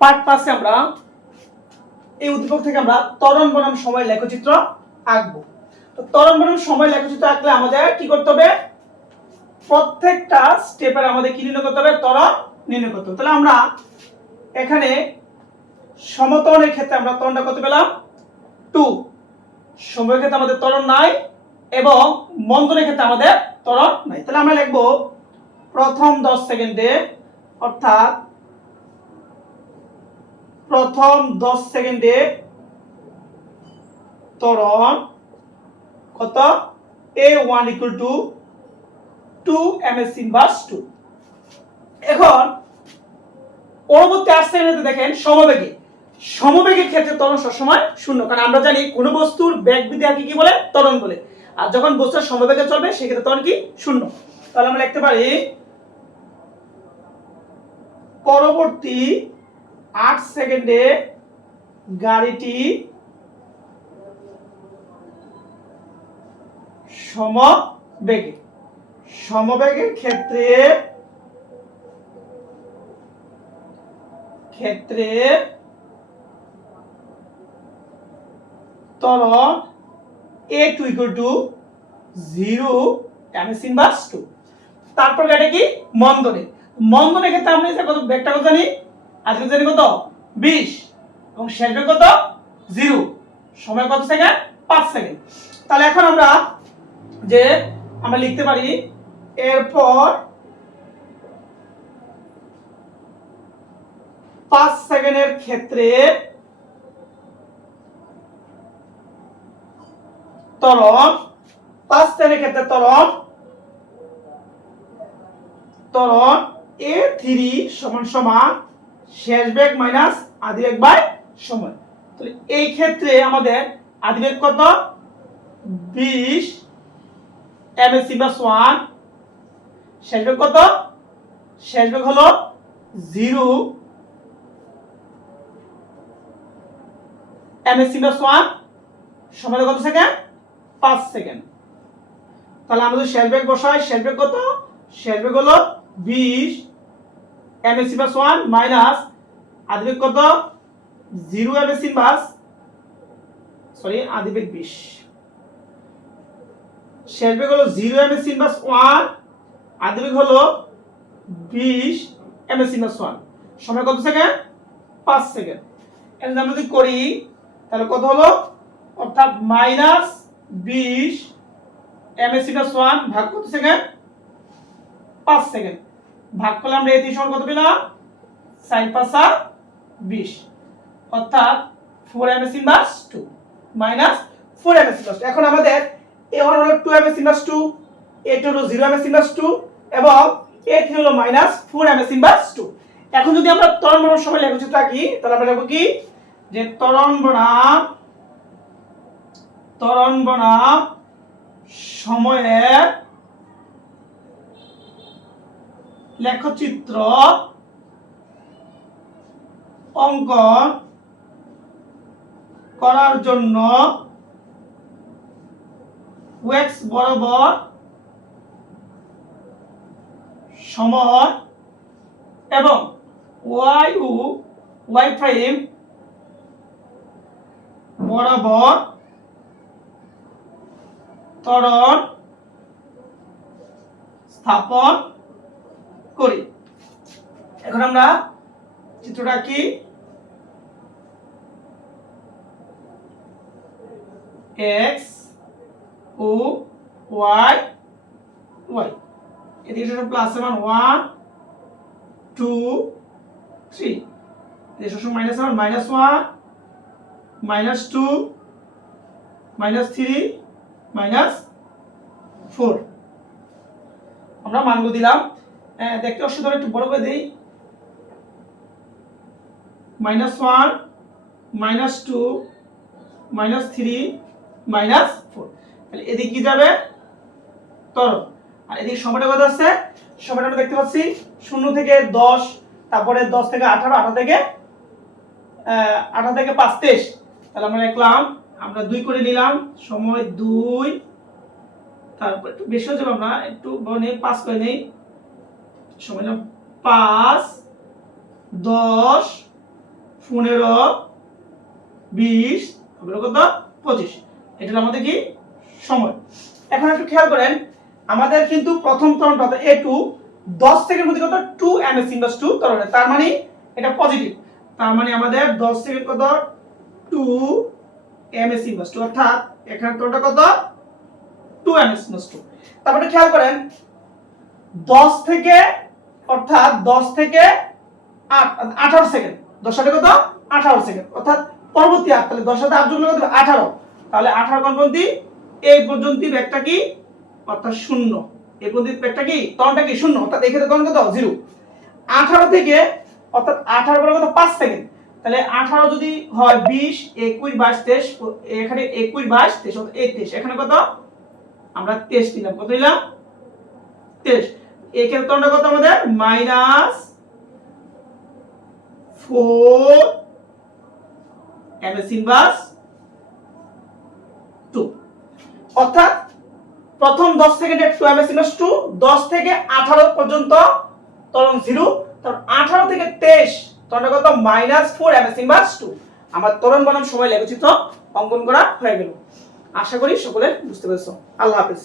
Part 5 এ আমরা এই উদ্দীপক থেকে আমরা ত্বরণ বনাম সময় লেখচিত্র আঁকবো। তো ত্বরণ বনাম সময় লেখচিত্র আঁকলে আমাদের কি করতে হবে? প্রত্যেকটা স্টেপের আমাদের কি নির্ণয় করতে হবে? ত্বরণ নির্ণয় করতে হবে। তাহলে আমরা এখানে সমত্বরণের ক্ষেত্রে আমরা ত্বরণটা কত পেলাম? 2। সময়ের ক্ষেত্রে আমাদের ত্বরণ নাই এবং মন্দনের ক্ষেত্রে আমাদের ত্বরণ নাই। তাহলে আমরা লিখব প্রথম 10 সেকেন্ডে, অর্থাৎ প্রথম 10 সেকেন্ডে ত্বরণ কত? a1 = 2 ms inverse 2। এখন পরবর্তী 8 সেকেন্ডে দেখেন সমবেগের ক্ষেত্রে ত্বরণ সবসময় শূন্য, কারণ আমরা জানি কোন বস্তুর বেগ বৃদ্ধি কি বলে? ত্বরণ বলে। আর যখন বস্তুর সমবেগে চলবে সেক্ষেত্রে ত্বরণ কি? শূন্য। তাহলে আমরা লিখতে পারি পরবর্তী 8 সেকেন্ডে গাড়িটি সমবেগের ক্ষেত্রে ত্বরণ a2 = 0 ms ইনভার্স 2। তারপর এটা কি? মন্দনের ক্ষেত্রে আমরা যে কত বেগটা কত জানি? আজকে জানি কত? 20 এবং শেষ বেগ কত? 0। সময় কত সেকেন্ড? 5 সেকেন্ড। তাহলে এখন আমরা লিখতে পারি এরপর 5 সেকেন্ডের ক্ষেত্রে ত্বরণ 5 সেকেন্ডের ক্ষেত্রে ত্বরণ a3 সমান শেষ বেগ মাইনাস আদিবেগ বাই সময়। তাহলে এই ক্ষেত্রে আমাদের আদিবেগ কত? 20 ms ইনভার্স 1। শেষ বেগ কত? শেষ বেগ হলো 0 ms ইনভার্স 1। সময় কত সেকেন্ড? 5 সেকেন্ড। তাহলে আমরা যদি শেষ বেগ বসাই, শেষ বেগ কত? শেষ বেগ হলো 20 ms ইনভার্স 1 মাইনাস আদিবেগ কত? 0 ms ইনভার্স আদিবেগ 20। শেষ বেগ হলো 0 ms ইনভার্স 1, আদিবেগ হলো 20 ms ইনভার্স 1। সময় কত সেকেন্ড? 5 সেকেন্ড। এটা যদি আমরা যদি করি তাহলে কত হলো? অর্থাৎ মাইনাস 20 ms ইনভার্স 1 ভাগ কত সেকেন্ড? 5 সেকেন্ড। ভাগ করলে আমরা এই সমান কত পেলাম? sin 5 20, অর্থাৎ 4 ms inverse 2 minus 4 ms inverse 2। এখন আমাদের a1 হলো 2 ms ইনভার্স 2, a2 হলো 0 ms ইনভার্স 2 এবং a3 হলো মাইনাস 4 ms ইনভার্স 2। এখন যদি আমরা ত্বরণ বনাম সময় লেখচিত্র আঁকি তাহলে আমরা লিখব কি? যে ত্বরণ বনাম সময়ের লেখচিত্র অঙ্কন করার জন্য x বরাবর সময় এবং y প্রাইম বরাবর ত্বরণ স্থাপন করি। এখন আমরা চিত্রটা কি? x ও y এদিকে প্লাস 1 2 3, এদিকে সবসময় মাইনাস 1 মাইনাস 2 মাইনাস 3 মাইনাস 4। আমরা মানগুলো দিলাম। দেখতে অসুবিধা একটু বড় করে দেই। Minus 1 minus 2 minus 3 minus 4। তাহলে এদিকে কি যাবে? ত্বরণ। আর এদিকে সময়টা কত আছে? সময়টা আমরা দেখতে পাচ্ছি 0 থেকে 10, তারপরে 10 থেকে 18, 18 থেকে 5 23। তাহলে আমরা লিখলাম, আমরা 2 করে নিলাম, সময় 2, তারপর একটু বেশি হয়ে যাবে, আমরা একটু বড় নেই, 5 করে নেই, সময় 5 10 15 20 তারপরে কত 25। এটা হলো আমাদের কি সময়। এখন একটু খেয়াল করেন আমাদের কিন্তু প্রথম ত্বরণটা অর্থাৎ A2 10 সেকেন্ড মধ্যে কত 2 ms ইনভার্স 2 ত্বরণে, তার মানে এটা পজিটিভ। তার মানে আমাদের 10 সেকেন্ড কত 2 ms ইনভার্স 2, অর্থাৎ এখানে ত্বরণটা কত 2 ms ইনভার্স 2। তারপরে খেয়াল করেন 10 থেকে অর্থাৎ 10 থেকে 18 সেকেন্ড, 10 সাথে কত 18 সেকেন্ড, অর্থাৎ পরবর্তী 8, তাহলে 10 সাথে 8 যোগ করলে 18, তাহলে 18 কোণপন্থী এই পর্যন্ত ব্যাগটা কি অর্থাৎ 0, এই পর্যন্ত ব্যাগটা কি ত্বরণটা কি 0, অর্থাৎ এই ক্ষেত্রে ত্বরণ কত 0। 18 থেকে অর্থাৎ 18 পরে কত 5 সেকেন্ড, তাহলে 18 যদি হয় 20 21 22 23, এখানে 21 22 23 অর্থাৎ 23, এখানে কত আমরা 23 দিলাম, কত দিলাম 23। এই ক্ষেত্রে ত্বরণটা কত আমাদের -4 ms ইনভার্স 2, অর্থাৎ প্রথম 10 সেকেন্ডে 2 ms ইনভার্স 2, 10 থেকে 18 পর্যন্ত ত্বরণ 0, তারপর 18 থেকে 23 ত্বরণটা কত -4 ms ইনভার্স 2। আমার ত্বরণ বনাম সময় লেখচিত্র অঙ্কন করা হয়ে গেল। আশা করি সকলে বুঝতে পেরেছো। আল্লাহ হাফেজ।